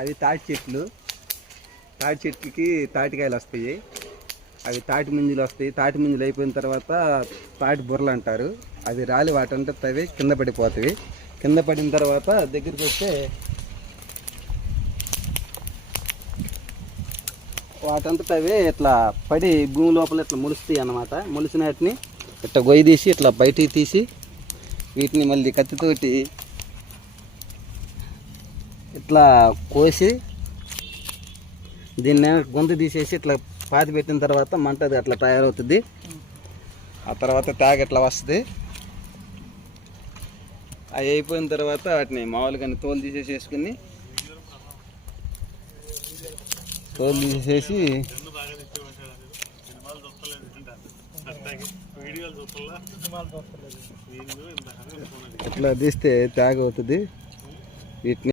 అవి తాటి చెట్లు. తాటి చెట్లకి తాటికాయలు వస్తాయి. అవి తాటి ముంజులు వస్తాయి. తాటి ముంజులు అయిపోయిన తర్వాత తాటి బుర్రలు అంటారు. అవి రాలి వాటంతా తవ్వి కింద పడిపోతాయి. కింద పడిన తర్వాత దగ్గరికి వస్తే వాటంతా అవి ఇట్లా పడి భూమి లోపల ఇట్లా ములుస్తాయి అన్నమాట. ములిసిన వాటిని ఇట్లా గొయ్యి తీసి ఇట్లా బయటికి తీసి వీటిని మళ్ళీ కత్తితోటి ఇట్లా కోసి దీన్ని గొంతు తీసేసి ఇట్లా పాతి పెట్టిన తర్వాత మంట అది అట్లా తయారవుతుంది. ఆ తర్వాత తాగ ఇట్లా వస్తుంది. అవి అయిపోయిన తర్వాత వాటిని మామూలుగా తోలు తీసేసుకుని ఇట్లా తీస్తే తాగ అవుతుంది. వీటిని